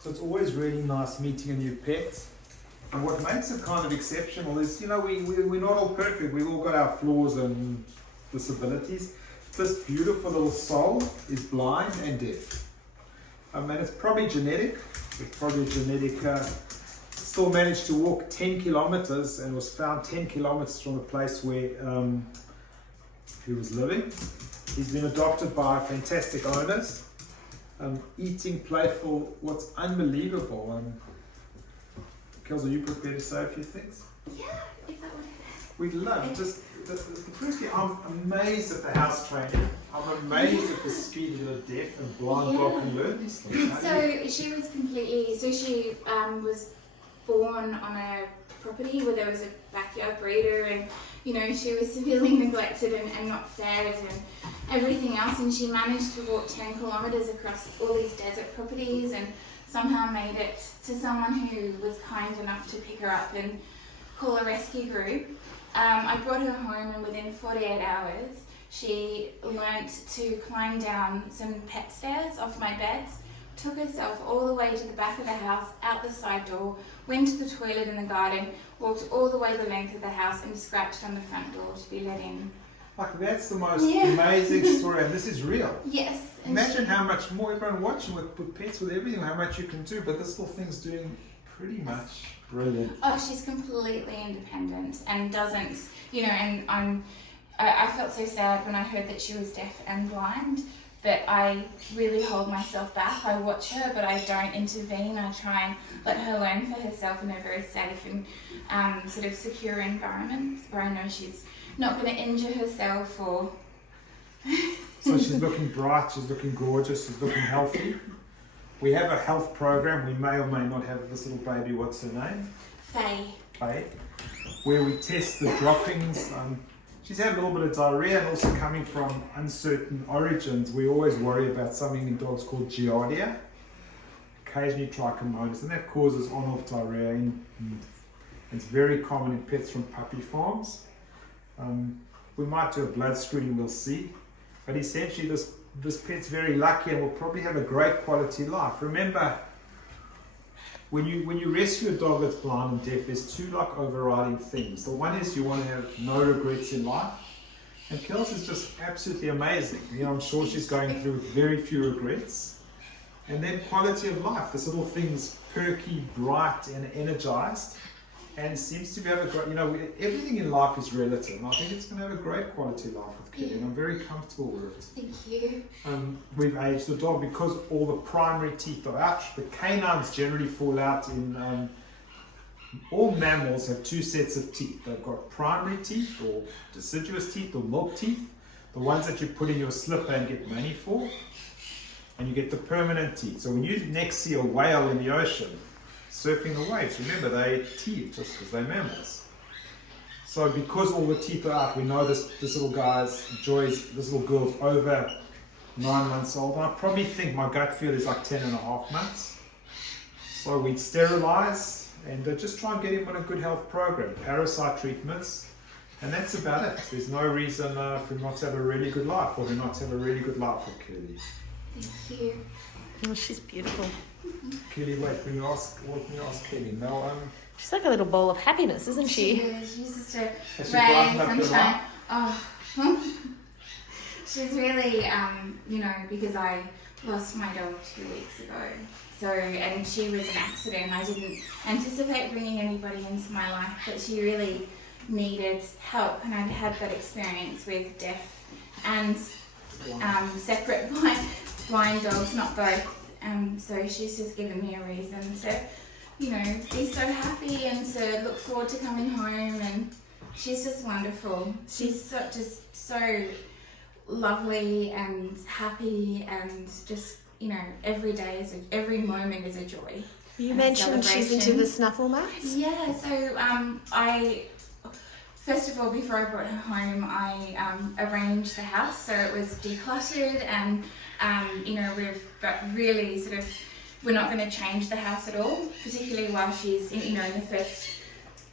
So it's always really nice meeting a new pet. And what makes it kind of exceptional is, we're not all perfect. We've all got our flaws and disabilities. This beautiful little soul is blind and deaf. And it's probably genetic. Still managed to walk 10 kilometers and was found 10 kilometers from the place where he was living. He's been adopted by fantastic owners. Eating, playful, what's unbelievable. Kels, are you prepared to say a few things? Yeah, if that would. We'd love firstly, I'm amazed at the house training. I'm amazed at the speed of the deaf and blind dog can learn these things. So she was born on a property where there was a backyard breeder, and she was severely neglected and not fed and everything else, and she managed to walk 10 kilometers across all these desert properties and somehow made it to someone who was kind enough to pick her up and call a rescue group. I brought her home, and within 48 hours she learnt to climb down some pet stairs off my beds, took herself all the way to the back of the house, out the side door, went to the toilet in the garden, walked all the way the length of the house and scratched on the front door to be let in. Like, that's the most amazing story, and this is real. Yes. Imagine how much more everyone watching with pets, with everything, how much you can do, but this little thing's doing pretty much brilliant. Oh, she's completely independent and doesn't, and I felt so sad when I heard that she was deaf and blind, but I really hold myself back. I watch her, but I don't intervene. I try and let her learn for herself in a very safe and sort of secure environment where I know she's not going to injure herself or... So she's looking bright, she's looking gorgeous, she's looking healthy. We have a health program. We may or may not have this little baby. What's her name? Faye. Where we test the droppings. She's had a little bit of diarrhea and also coming from uncertain origins. We always worry about something in dogs called giardia, occasionally trichomonas, and that causes on-off diarrhea. And it's very common in pets from puppy farms. We might do a blood screening, we'll see. But essentially this pet's very lucky and will probably have a great quality life. Remember, when you rescue a dog that's blind and deaf, there's two overriding things. The one is you want to have no regrets in life. And Kels is just absolutely amazing. I'm sure she's going through very few regrets. And then quality of life. This little thing's perky, bright and energized. And seems to be able to, everything in life is relative. And I think it's going to have a great quality life with Kelly. And I'm very comfortable with it. Thank you. We've aged the dog because all the primary teeth are out. The canines generally fall out in, all mammals have two sets of teeth. They've got primary teeth or deciduous teeth or milk teeth. The ones that you put in your slipper and get money for. And you get the permanent teeth. So when you next see a whale in the ocean, surfing the waves, remember they teeth just because they're mammals. So because all the teeth are out, we know this little this little girl's over 9 months old. And I probably think my gut feel is like 10.5 months. So we'd sterilize and just try and get him on a good health program, parasite treatments, and that's about it. There's no reason for him not to have a really good life or him not to have a really good life with Kelly. Thank you. Oh, she's beautiful. Kelly, wait, let me ask Kelly. Now, she's like a little bowl of happiness, isn't she? She is. She's just a has ray she brightened of up your sunshine. life? She's really, because I lost my dog 2 weeks ago. So, and she was an accident. I didn't anticipate bringing anybody into my life, but she really needed help, and I'd had that experience with deaf and separate blind dogs, not both. So she's just given me a reason to, be so happy and to look forward to coming home, and she's just wonderful. She's so lovely and happy, and just, every day every moment is a joy. You mentioned she's into the snuffle mats? Yeah, so first of all, before I brought her home, I arranged the house so it was decluttered, and we've got really we're not going to change the house at all, particularly while she's in the first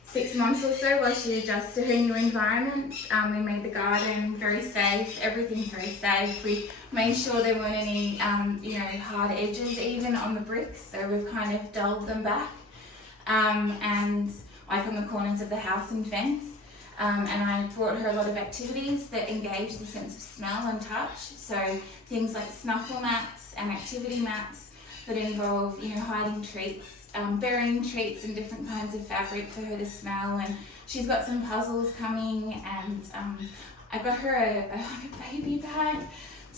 6 months or so while she adjusts to her new environment. We made the garden very safe, everything's very safe. We made sure there weren't any hard edges even on the bricks, so we've kind of dulled them back. And like on the corners of the house and fence. And I brought her a lot of activities that engage the sense of smell and touch. So things like snuffle mats and activity mats that involve, hiding treats, burying treats in different kinds of fabric for her to smell. And she's got some puzzles coming, and I got her a baby bag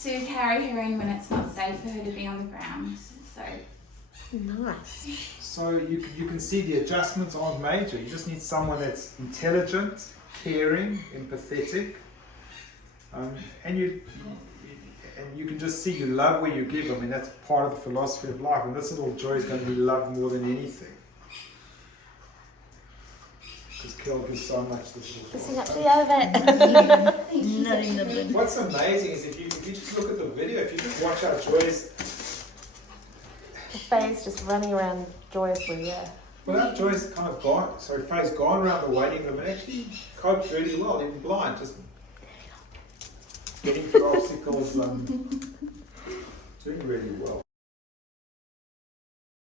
to carry her in when it's not safe for her to be on the ground. So Nice. So you can see the adjustments aren't major. You just need someone that's intelligent, caring, empathetic, and you can just see you love where you give. I mean, that's part of the philosophy of life, and this little joy is going to be loved more than anything. Because Kel gives so much this little Kissing boy. up to the oven. What's amazing is if you just look at the video, if you just watch how Joy's Faye's just running around joyously, yeah. Well, Joy's kind of gone, sorry, Faye's gone around the waiting room and actually coped really well, even blind, just getting through obstacles, doing really well.